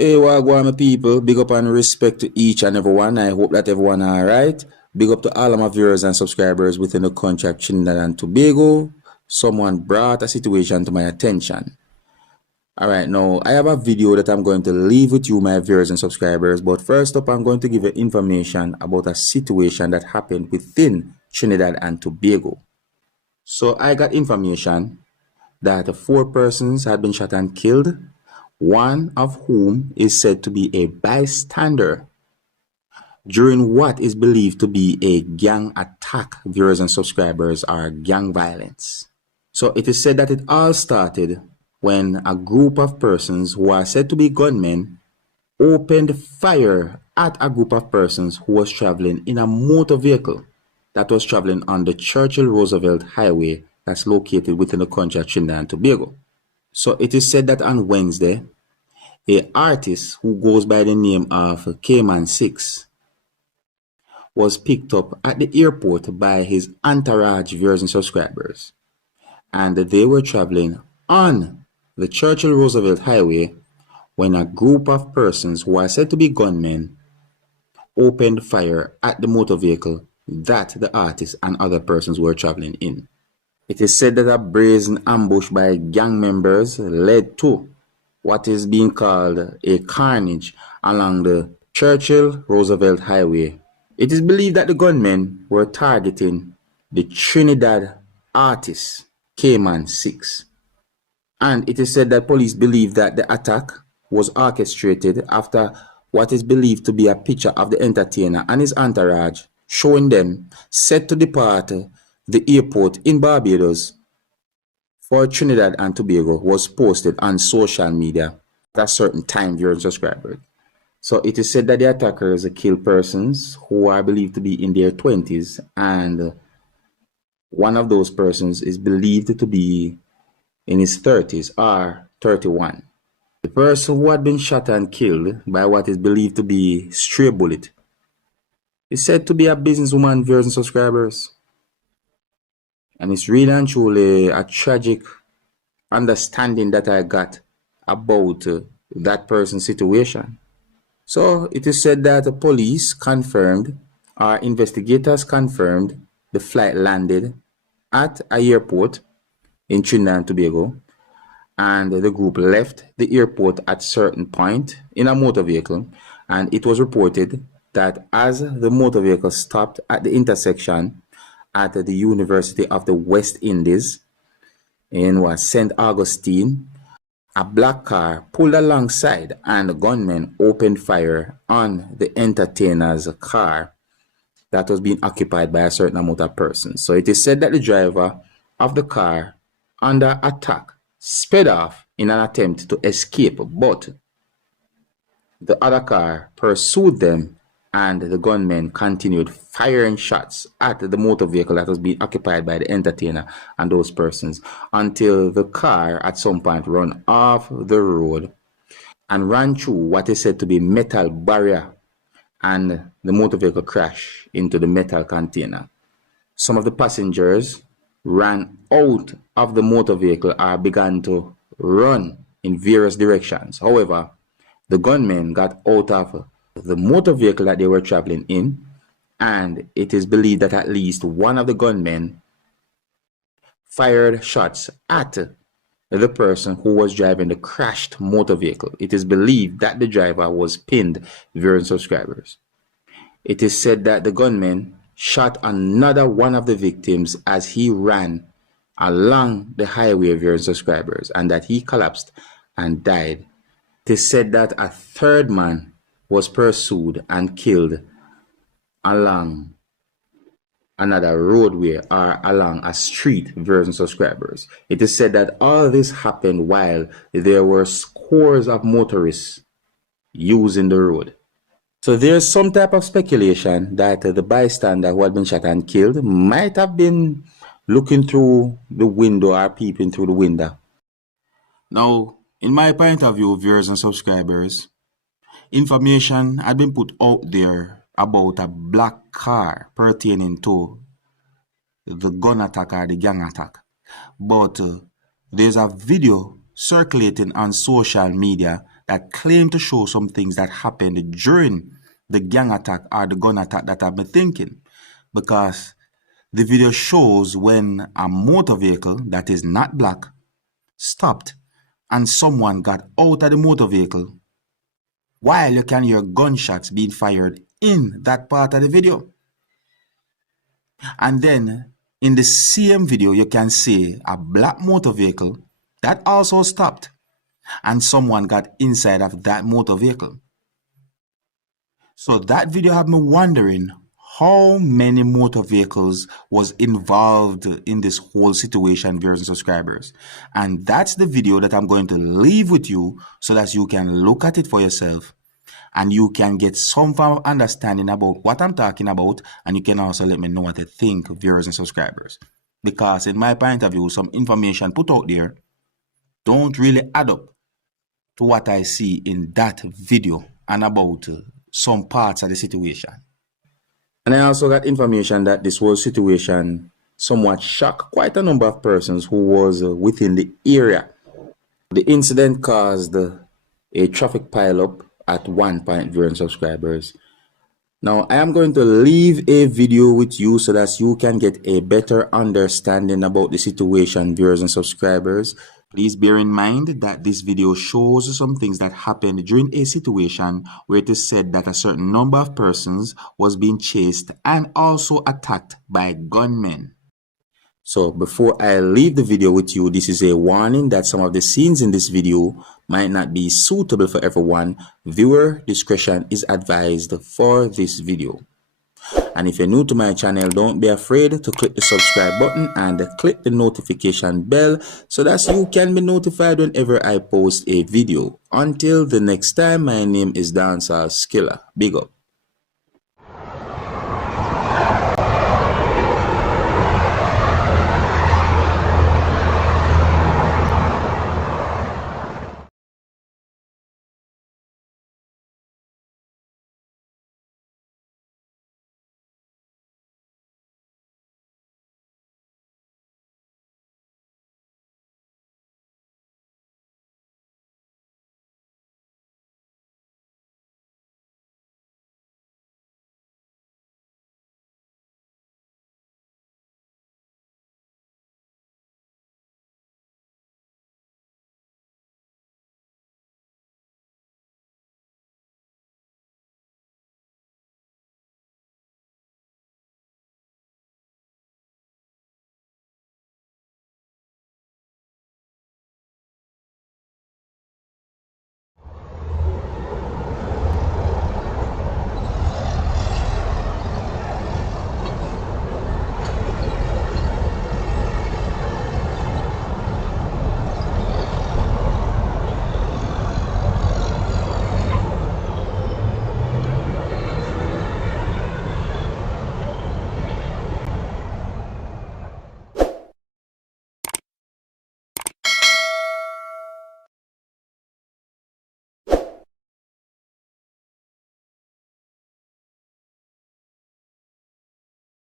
Hey, wagwan my people, big up and respect to each and everyone. I hope that everyone are alright. Big up to all of my viewers and subscribers within the country of Trinidad and Tobago. Someone brought a situation to my attention. Alright, now I have a video that I'm going to leave with you, my viewers and subscribers. But first up, I'm going to give you information about a situation that happened within Trinidad and Tobago. So I got information that 4 persons had been shot and killed, one of whom is said to be a bystander during what is believed to be a gang attack, viewers and subscribers, or gang violence. So it is said that it all started when a group of persons who are said to be gunmen opened fire at a group of persons who was traveling in a motor vehicle that was traveling on the Churchill-Roosevelt Highway that's located within the country of Trinidad and Tobago. So it is said that on Wednesday, an artist who goes by the name of Gvnmen 6 was picked up at the airport by his entourage, viewers and subscribers. And they were traveling on the Churchill-Roosevelt Highway when a group of persons who are said to be gunmen opened fire at the motor vehicle that the artist and other persons were traveling in. It is said that a brazen ambush by gang members led to what is being called a carnage along the Churchill-Roosevelt Highway. It is believed that the gunmen were targeting the Trinidad artist Gvnmen 6. And it is said that police believe that the attack was orchestrated after what is believed to be a picture of the entertainer and his entourage showing them set to depart the airport in Barbados for Trinidad and Tobago was posted on social media at a certain time, viewers and subscribers. So it is said that the attackers killed persons who are believed to be in their 20s, and one of those persons is believed to be in his 30s or 31. The person who had been shot and killed by what is believed to be stray bullet is said to be a businesswoman, viewers and subscribers. And it's really and truly a tragic understanding that I got about that person's situation. So it is said that the police confirmed, our investigators confirmed, the flight landed at an airport in Trinidad and Tobago, and the group left the airport at certain point in a motor vehicle, and it was reported that as the motor vehicle stopped at the intersection at the University of the West Indies in St. Augustine, a black car pulled alongside and the gunmen opened fire on the entertainer's car that was being occupied by a certain amount of persons. So it is said that the driver of the car under attack sped off in an attempt to escape, but the other car pursued them and the gunmen continued firing shots at the motor vehicle that was being occupied by the entertainer and those persons until the car at some point ran off the road and ran through what is said to be metal barrier, and the motor vehicle crashed into the metal container. Some of the passengers ran out of the motor vehicle or began to run in various directions. However, the gunmen got out of the motor vehicle that they were traveling in, and it is believed that at least one of the gunmen fired shots at the person who was driving the crashed motor vehicle. It is believed that the driver was pinned, viewers and subscribers. It is said that the gunman shot another one of the victims as he ran along the highway, viewers and subscribers, and that he collapsed and died. It is said that a third man was pursued and killed along another roadway or along a street, viewers and subscribers. It is said that all this happened while there were scores of motorists using the road. So there's some type of speculation that the bystander who had been shot and killed might have been looking through the window or peeping through the window. Now, in my point of view, viewers and subscribers, information had been put out there about a black car pertaining to the gun attack or the gang attack. But there's a video circulating on social media that claim to show some things that happened during the gang attack or the gun attack that I've been thinking. Because the video shows when a motor vehicle that is not black stopped and someone got out of the motor vehicle while you can hear gunshots being fired in that part of the video. And then in the same video, you can see a black motor vehicle that also stopped and someone got inside of that motor vehicle. So that video had me wondering how many motor vehicles was involved in this whole situation, viewers and subscribers. And that's the video that I'm going to leave with you so that you can look at it for yourself and you can get some form of understanding about what I'm talking about, and you can also let me know what you think, viewers and subscribers. Because in my point of view, some information put out there don't really add up to what I see in that video and about some parts of the situation. And I also got information that this whole situation somewhat shocked quite a number of persons who was within the area. The incident caused a traffic pileup at one point, viewers and subscribers. Now, I am going to leave a video with you so that you can get a better understanding about the situation, viewers and subscribers. Please bear in mind that this video shows some things that happened during a situation where it is said that a certain number of persons was being chased and also attacked by gunmen. So before I leave the video with you, this is a warning that some of the scenes in this video might not be suitable for everyone. Viewer discretion is advised for this video. And if you're new to my channel, don't be afraid to click the subscribe button and click the notification bell so that you can be notified whenever I post a video. Until the next time, my name is Dancehall Skilla. Big up.